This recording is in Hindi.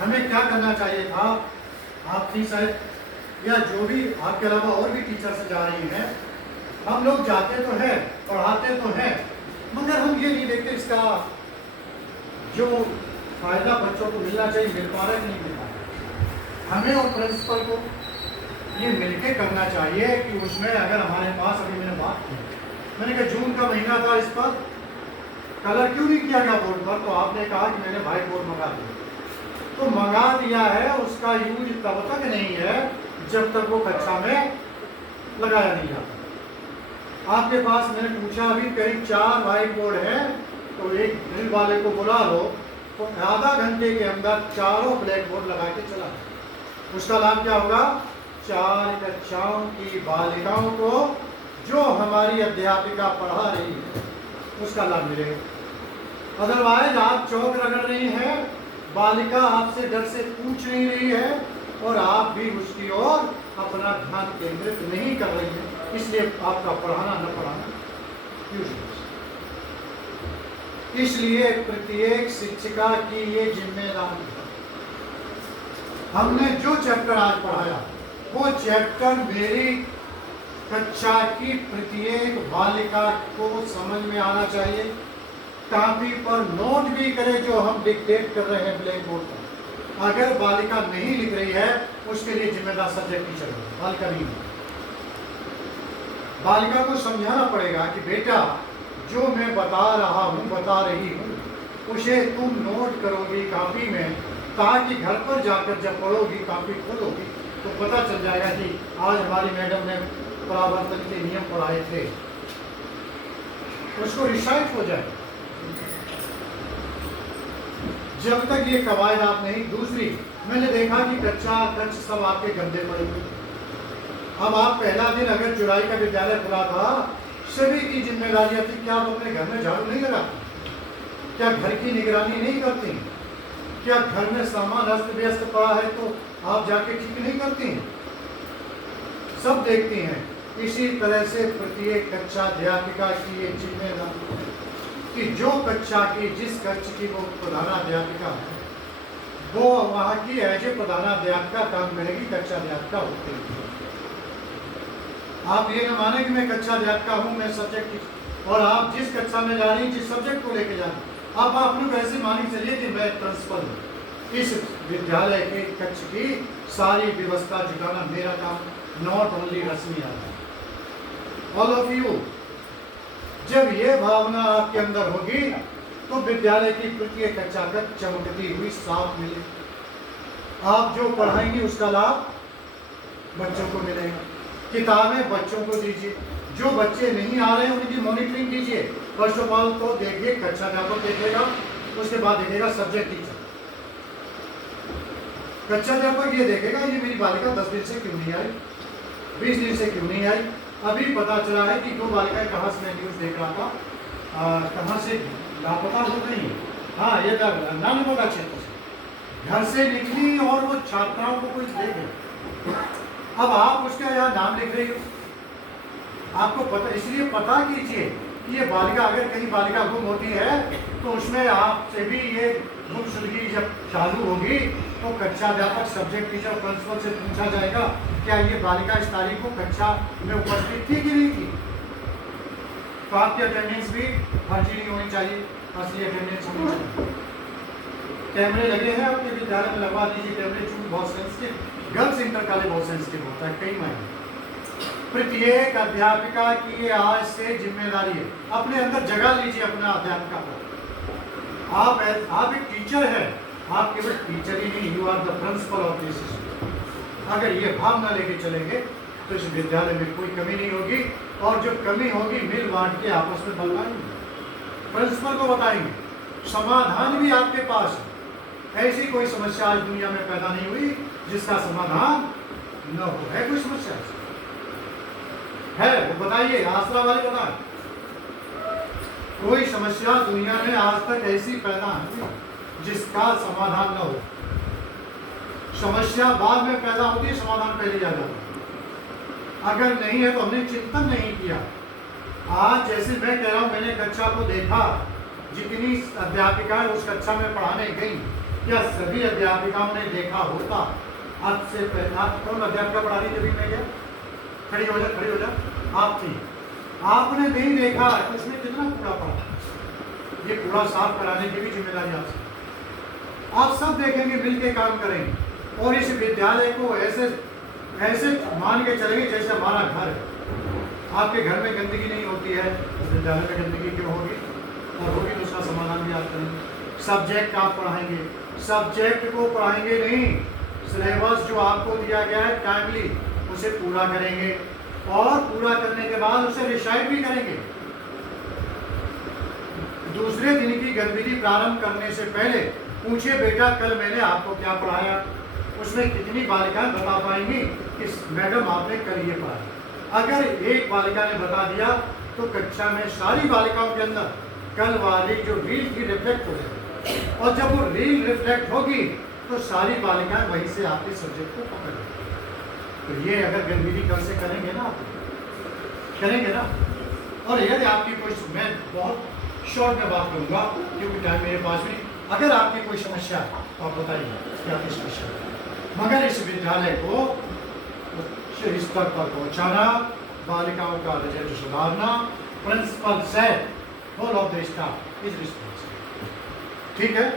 हमें क्या करना चाहिए था, आप थी शायद, या जो भी आपके अलावा और भी टीचर्स जा रही हैं, हम लोग जाते तो हैं, पढ़ाते तो हैं, मगर हम ये नहीं देखते इसका जो फायदा बच्चों को मिलना चाहिए मिल पा रहा है नहीं मिल पा रहा। हमें और प्रिंसिपल को ये मिलके करना चाहिए कि उसमें अगर हमारे पास, अभी मैंने बात की, मैंने कहा जून का महीना था, इस पर कलर क्यों नहीं किया गया बोर्ड पर, तो आपने कहा कि मैंने व्हाइट बोर्ड मंगा दिया। तो मंगा दिया है, उसका यूज तब तक नहीं है जब तक वो कक्षा में लगाया नहीं जाता। आपके पास मैंने पूछा अभी करीब 4 व्हाइट बोर्ड है, तो एक ड्रिल वाले को बुला लो, तो आधा घंटे के अंदर चारों ब्लैक बोर्ड लगा के चला। उसका लाभ क्या होगा, 4 कक्षाओं की बालिकाओं को जो हमारी अध्यापिका पढ़ा रही है उसका लाभ मिलेगा। अदरवाइज आप चौक रगड़ रही हैं, बालिका आपसे डर से पूछ नहीं रही है और आप भी उसकी ओर अपना ध्यान केंद्रित नहीं कर रही है, इसलिए आपका पढ़ाना न पढ़ाना यूजलेस। इसलिए प्रत्येक शिक्षिका की ये जिम्मेदारी है। हमने जो चैप्टर आज पढ़ाया वो चैप्टर मेरी कक्षा की प्रत्येक बालिका को समझ में आना चाहिए। कॉपी पर नोट भी करे जो हम डिक्टेट कर रहे हैं ब्लैक बोर्ड पर। अगर बालिका नहीं लिख रही है उसके लिए जिम्मेदार सब्जेक्ट टीचर है, बालिका नहीं है। बालिका को समझाना पड़ेगा कि बेटा जो मैं बता रहा हूँ, बता रही हूँ, उसे तुम नोट करोगी कॉपी में, ताकि घर पर जाकर जब पढ़ोगी, कॉपी खोलोगी तो पता चल जाएगा कि आज हमारी मैडम ने परावर्तन के नियम पढ़ाए थे, उसको रिसाइट हो जाए। जब तक ये कवायद आप नहीं। दूसरी, मैंने देखा कि कच्छ सब आपके गंदे पड़े हुए। अब आप पहला दिन अगर जुलाई का विद्यालय खुला था, सभी की जिम्मेदारियां थी, क्या आप अपने घर में झाड़ू नहीं लगाते? क्या घर की निगरानी नहीं करती? क्या घर में सामान अस्त व्यस्त पड़ा है तो आप जाके ठीक नहीं करती हैं? सब देखती हैं। इसी तरह से प्रत्येक कक्षा अध्यापिका की ये जिम्मेदारी है कि जो कक्षा की, जिस कक्षा की वो प्रधानाध्यापिका है, वो वहाँ की एज ए प्रधानाध्यापिका काम करेगी, कक्षा अध्यापिका होती है। आप ये न माने कि मैं कक्षा अध्यापिका हूँ, मैं सब्जेक्ट, और आप जिस कक्षा में जा रही हैं, जिस सब्जेक्ट को लेके जा रही हैं, आप लोग ऐसे मान के चलिए कि मैं प्रिंसिपल हूँ, इस विद्यालय के कक्ष की सारी व्यवस्था जुटाना मेरा काम, नॉट ओनली रश्मि आता है। ऑल ऑफ यू, जब ये भावना आपके अंदर होगी तो विद्यालय की प्रत्येक कक्षा का चमकती हुई साफ मिले। आप जो पढ़ाएंगे उसका लाभ बच्चों को मिलेगा। किताबें बच्चों को दीजिए, जो बच्चे नहीं आ रहे हैं उनकी मॉनिटरिंग कीजिए। फर्स्ट ऑफ ऑल तो देखिए कक्षा अध्यापक देखेगा, उसके बाद देखेगा सब्जेक्ट टीचर। कक्षा अध्यापक ये देखेगा ये मेरी बालिका 10 दिन से क्यों नहीं आई, 20 दिन से क्यों नहीं आई। अभी पता चला है कि 2 बालिकाएं कहाँ से, मैं न्यूज़ देख रहा था, कहाँ से लापता हो गई। हाँ, ये नानकोटा क्षेत्र से घर से निकली और वो छात्राओं को कोई ले गया। अब आप उसका यहाँ नाम लिख रही हो, आपको पता, इसलिए पता कीजिए कि ये बालिका, अगर कहीं बालिका गुम होती है तो उसमें आपसे भी ये गुमशुदगी जब चालू होगी तो कक्षा अध्यापक, सब्जेक्ट टीचर, प्रिंसिपल से पूछा जाएगा क्या ये बालिका इस तारीख को कक्षा में उपस्थित थी कि नहीं थी। तो आपकी अटेंडेंस भी फर्जी नहीं होनी चाहिए, असली अटेंडेंस होनी चाहिए। कैमरे लगे हैं आपके विद्यालय में, लगवा दीजिए कैमरे। चूंकि बहुत सेंसिटिव, गर्ल्स इंटर कॉलेज बहुत सेंसिटिव होता है कई मायने। प्रत्येक अध्यापिका की आज से जिम्मेदारी है, अपने अंदर जगह लीजिए अपना अध्यापिका को। आप एक टीचर है, आप केवल टीचर ही नहीं, you are the principal of this school. अगर ये भावना लेके चलेंगे तो इस विद्यालय में कोई कमी नहीं होगी, और जो कमी होगी मिल बांट के आपस में बताएंगे, प्रिंसिपल को बताएंगे, समाधान भी आपके पास है। ऐसी कोई समस्या आज दुनिया में पैदा नहीं हुई जिसका समाधान न हो। है कोई समस्या है? वो बताइए, आसरा वाले बताएं। कोई समस्या दुनिया में आज तक ऐसी पैदा नहीं जिसका समाधान न हो। समस्या बाद में पैदा होती है, समाधान पहले आ जाता है। अगर नहीं है तो हमने चिंतन नहीं किया। आज जैसे मैं कह रहा हूँ, मैंने कक्षा को देखा, जितनी अध्यापिकाएं उस कक्षा में पढ़ाने गई, क्या सभी अध्यापिकाओं ने देखा होता? आज से पहले आप कौन अध्यापिका पढ़ा रही थी? मैं क्या खड़ी हो जा, खड़ी हो जा। आप थी, आपने नहीं देखा तो उसमें कितना कूड़ा पड़ा। ये कूड़ा साफ कराने की भी जिम्मेदारी आपसे। आप सब देखेंगे, मिलके काम करेंगे और इस विद्यालय को ऐसे ऐसे मान के चलेंगे जैसे हमारा घर है। आपके घर में गंदगी नहीं होती है, उस विद्यालय में गंदगी क्यों होगी? और होगी तो उसका समाधान भी आप करेंगे। सब्जेक्ट आप पढ़ाएंगे, सब्जेक्ट को पढ़ाएंगे नहीं, सिलेबस जो आपको दिया गया है टाइमली उसे पूरा करेंगे और पूरा करने के बाद उसे रिसाइट भी करेंगे। दूसरे दिन की गतिविधि प्रारंभ करने से पहले पूछिए, बेटा कल मैंने आपको क्या पढ़ाया? उसमें कितनी बालिकाएं बता पाएंगी कि मैडम आपने कल ये पढ़ाया? अगर एक बालिका ने बता दिया तो कक्षा में सारी बालिकाओं के अंदर कल वाली जो रील की रिफ्लेक्ट हो जाएगी, और जब वो रील रिफ्लेक्ट होगी तो सारी बालिकाएं वहीं से आपके सब्जेक्ट को पकड़ लेंगी। तो ये अगर गतिविधि कल से करेंगे ना, आप करेंगे ना। और यदि आपकी कोई, मैं बहुत शॉर्ट में बात करूंगा क्योंकि टाइम मेरे पास भी, अगर आपकी कोई समस्या तो आप बताइए कि आपकी समस्या है। मगर इस विद्यालय को उच्च स्तर पर पहुंचाना, बालिकाओं का रिजल्ट सुधारना, प्रिंसिपल से whole of the staff is responsible. ठीक है।